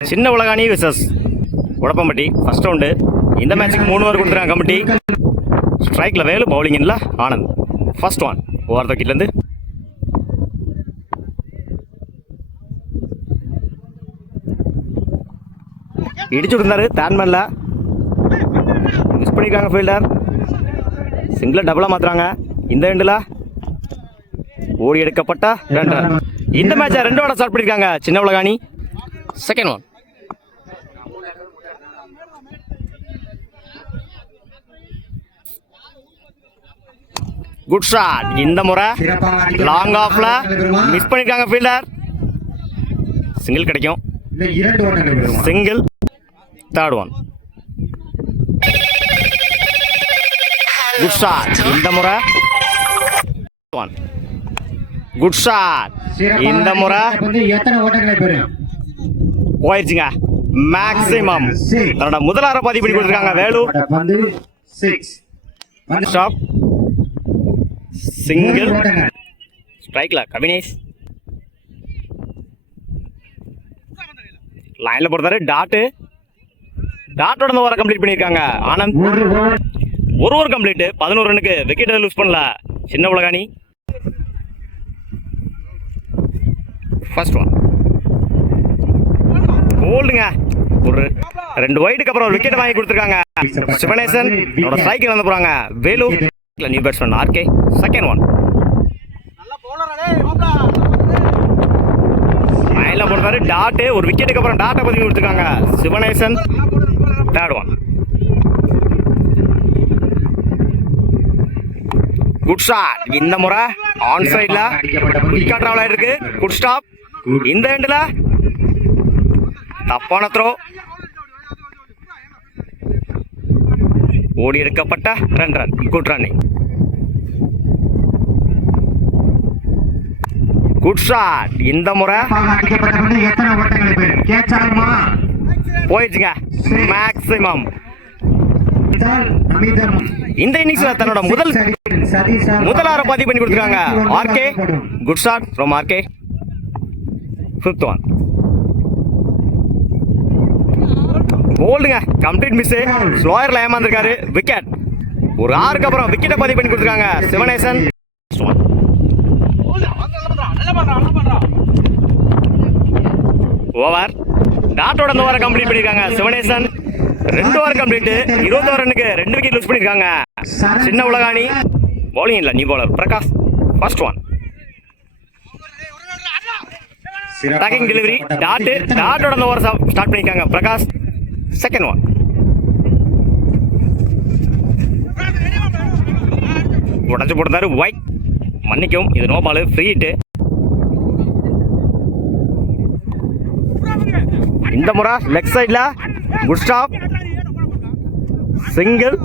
சின்ன Ulagani versus Udappampatti first round. இந்த மேட்சுக்கு 3 ஓவர் கொடுத்துருக்காங்க கமிட்டி. ஸ்ட்ரைக்கில் வேலு, பவுலிங்கில் ஆனந்த். ஃபர்ஸ்ட் ஒன் ஓவர் தக்கிலேருந்து இடிச்சு விட்டுருந்தாரு. தேர்ட்மேனில் மிஸ் பண்ணியிருக்காங்க ஃபீல்டர். சிங்கிள் டபுளாக மாற்றுறாங்க. இந்த எண்டில் ஓடி எடுக்கப்பட்ட 2 ரன். இந்த மேட்சை 2 ஓட ஸ்டார்ட் பண்ணியிருக்காங்க Chinna Ulagani. Second one good shot. இந்த முறை லாங் ஆஃப்ல மிஸ் பண்ணிருக்காங்க ஃபீல்டர். சிங்கிள் கிடைக்கும். Single. Third one good shot. இந்த முறை ஒன் குட் ஷாட். இந்த முறை போயிடுச்சுங்க. மேக்ஸிமம் தன்னோட முதல் ஆரை பதிவு பண்ணி கொடுத்துருக்காங்க வேலு. ஸ்டாப். சிங்கிள். ஸ்ட்ரைக்ல கவினேஷ். லைன்ல போடுறாரு. டாட்டோட ஓவரை கம்ப்ளீட் பண்ணியிருக்காங்க ஆனந்த். ஒரு ஓவர் கம்ப்ளீட். 11 ரன்னுக்கு விக்கெட் லூஸ் பண்ணல சின்ன உலகாணி. First one போல்டுங்க. ஒரு 2 வைடுக்கு அப்புறம் விக்கெட் வாங்கி கொடுத்துருக்காங்க சிவனேசன். ஸ்ட்ரைக்கில் வந்து போறாங்க Velu. New batsman RK. Second one லைன்ல போடுறாரு. டாட். ஒரு விக்கெட்டுக்கு அப்புறம் டாட்டை பதிவு கொடுத்துருக்காங்க Sivanesan. Third one good shot. இந்த முறை ஆன் சைட்ல விக்கெட் டிராவல் ஆயிருக்கு. Good stop. இந்த எண்ட்ல தப்பான த்ரோ. ஓடி எடுக்கப்பட்ட 2 run. Good running. Good shot. இந்த முறை போயிடுச்சுங்க. மேக்ஸிமம் இந்த இன்னிங்ஸ்ல தன்னோட முதல் ஆரை பதிவு பண்ணி கொடுத்துருக்காங்க RK. Good shot from RK. Fifth one போல்டுங்க. Complete miss. ஸ்லோயர்ல ஏமாந்துருக்காரு. விக்கெட். ஒரு 6க்கு அப்புறம் விக்கெட்டை பதிவு பண்ணி கொடுத்துருக்காங்க சிவனேசன். ஓவர். டாட்டோட அந்த ஓவரை கம்ப்ளீட் பண்ணிருக்காங்க சிவனேசன். 2 over complete. 21 ரன்னுக்கு 2 விக்கெட் லூஸ் பண்ணிருக்காங்க சின்ன உலகாணி. பவுலிங் இல்ல, new bowler Prakash. First one attacking delivery. டாட்டோட அந்த ஓவர் ஸ்டார்ட் பண்ணிருக்காங்க பிரகாஷ். செகண்ட் ஒன் உடச்சு போட்டாரு. ஒயிட். மன்னிக்கும், இது நோ பால். Free hit. இந்த முறை லெக் சைட்ல குட் ஸ்டாப். சிங்கிள்.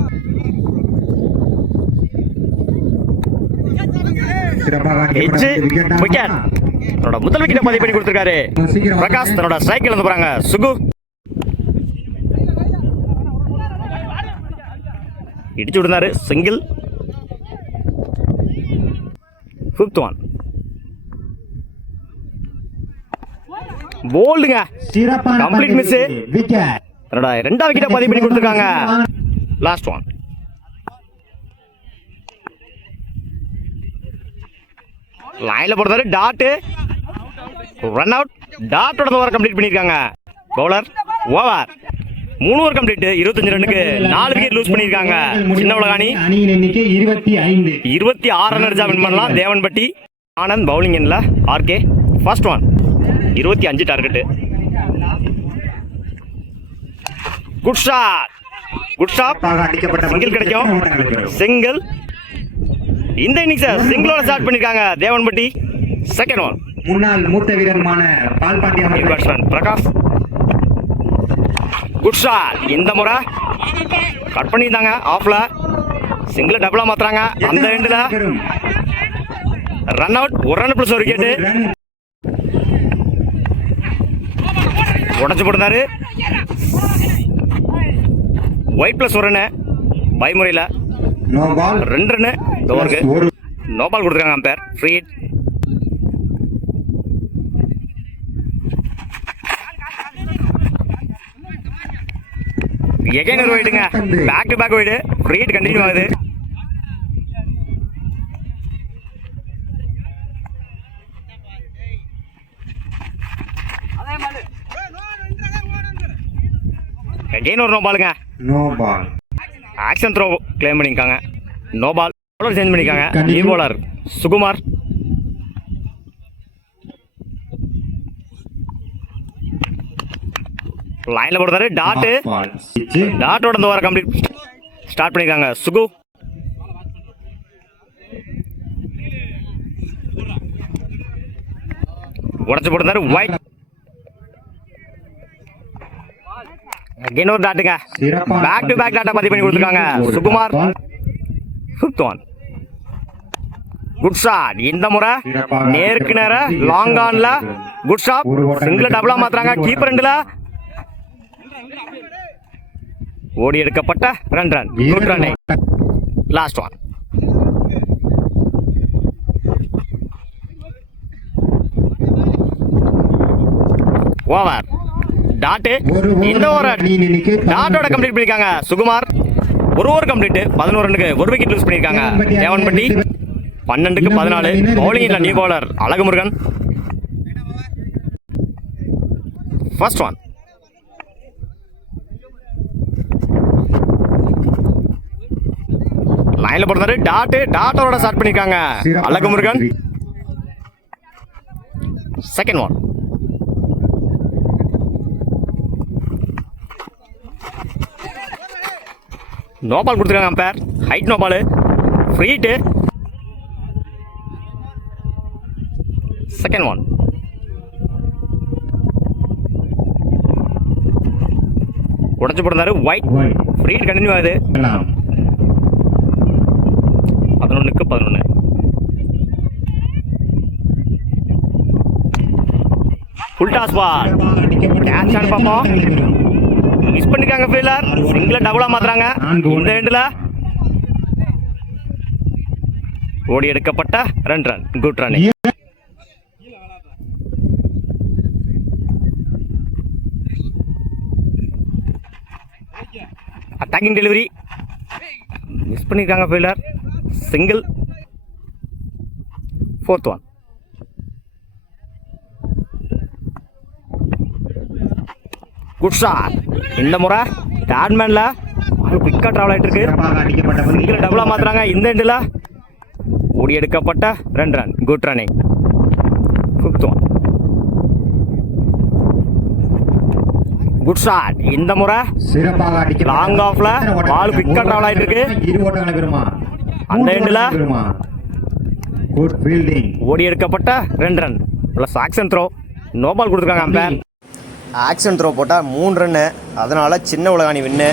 விக்கெட். தன்னோட முதல் விக்கெட்டை பதிவு பண்ணி கொடுத்திருக்காரு பிரகாஷ். தன்னோட ஸ்ட்ரைக்கில் வந்து போறாங்க சுகு. இடிச்சு விடுறாரு. சிங்கிள். ஃபிஃப்த் ஒன் போல்டுங்க. Complete miss. தன்னோட 2வது விக்கெட்டை பதிவு பண்ணி கொடுத்துருக்காங்க. லாஸ்ட் ஒன் லைன்ல போடுறாரு. டாட். Run out. டாட்டோட ஓவர் கம்ப்ளீட் பண்ணிருக்காங்க பவுலர். Over 3 over complete. 25 ரன்னுக்கு 4 விக்கெட் லூஸ் பண்ணிருக்காங்க சின்ன உலகாணி. 26 ரன் அடிச்சா வின் பண்ணலாம் தேவன்பட்டி. ஆனந்த் பவுலிங் எண்ணில் RK. First one 25 target. Good shot. Good shot. Single கிடைக்கும். சிங்கிள். இந்த இன்னிங்ஸ் சிங்கிளோட ஸ்டார்ட் பண்ணிருக்காங்க தேவன்பட்டி. செகண்ட் ஒன் முன்னாள் மூத்த வீரமான பேட்ஸ்மேன் பிரகாஷ். Good shot. இந்த முறை கட் பண்ணியிருந்தாங்க ஆஃப்ல. சிங்கிள் டபுளா மாத்துறாங்க. அந்த எண்ட்ல run out. 1 run plus 1 wicket. உடச்சு போட்டாரு. ஒயிட் பிளஸ் 1 ரன் பைமுறையில். 2 ரன் ஓவருக்கு. நோ பால் கொடுத்துருக்காங்க அம்பையர். Free hit. எகைன் ஒரு வைடுங்க. Back to back wide. Free hit continue ஆகுது. எகைன் ஒரு நோ பாலுங்க. No ball. Action throw claim பண்ணிருக்காங்க. No ball. பவுலர் சேஞ்ச் பண்ணிருக்காங்க. New bowler Sukumar. லைன்ல போடுறாரு. டாட்டோட இந்த ஓவரை கம்ப்ளீட் ஸ்டார்ட் பண்ணிருக்காங்க சுகு. உடச்சு போடுறாரு. ஒயிட். அகைன் ஒரு டாட்டுங்க. பேக் டு பேக் டாட்டா பதிவு பண்ணி கொடுத்துருக்காங்க Sukumar. Fifth one. Good shot. இந்த முறை நேருக்கு நேர லாங் ஆன்ல குட் ஷாட். சிங்கிள் டபுளா மாத்துறாங்க. கீப்பர் ரெண்டுல ஓடி எடுக்கப்பட்ட run. Good run. Last one. Over. Dot. இந்த ஓவர் டாட்டோட கம்ப்ளீட் பண்ணிருக்காங்க சுகுமார். ஒரு ஓவர் கம்ப்ளீட். 11 ரன்னுக்கு ஒரு விக்கெட் லூஸ் பண்ணிருக்காங்க தேவன்பட்டி. 12க்கு 14. பவுலிங் இல்ல new bowler Azhagumurugan. First one. லைன்ல போடுறாரு. டாட்டோட ஸ்டார்ட் பண்ணிருக்காங்க Azhagumurugan. Second one. No ball கொடுத்துருக்காங்க umpire. Height no ball. Free hit. Second one. உடச்சு போடுறாரு. ஒயிட். ஃப்ரீ ஹிட் கண்டினியூ ஆகுது. 11க்கு 11. Full toss ball. கேட்ச் ஆன் பாப்போம். மிஸ் பண்ணிருக்காங்க ஃபீல்டர். சிங்கிள் டபுளா மாத்துறாங்க இந்த எண்ட்ல. ஓடி எடுக்கப்பட்ட run. Good run. Attacking delivery. Miss பண்ணிருக்காங்க fielder. Single. Fourth one. Good shot. இந்த முறை பேட்மேன்ல குயிக்கா டிராவல் ஆயிட்டு இருக்கு. சிங்கிள் டபுளா மாத்துறாங்க இந்த எண்ட்ல. ஓடி எடுக்கப்பட்ட run. Good running. Fifth one. Good shot. இந்த முறை லாங் ஆஃப்ல பால் குயிக்கா டிராவல் ஆயிட்டு இருக்கு அந்த எண்ட்ல. ஓடி எடுக்கப்பட்ட run plus action throw. No ball கொடுத்துருக்காங்க அம்பேர். ஆக்ஷன் த்ரோ போட்டால் 3 ரன்னு. அதனால சின்ன உலகாணி வின்னு.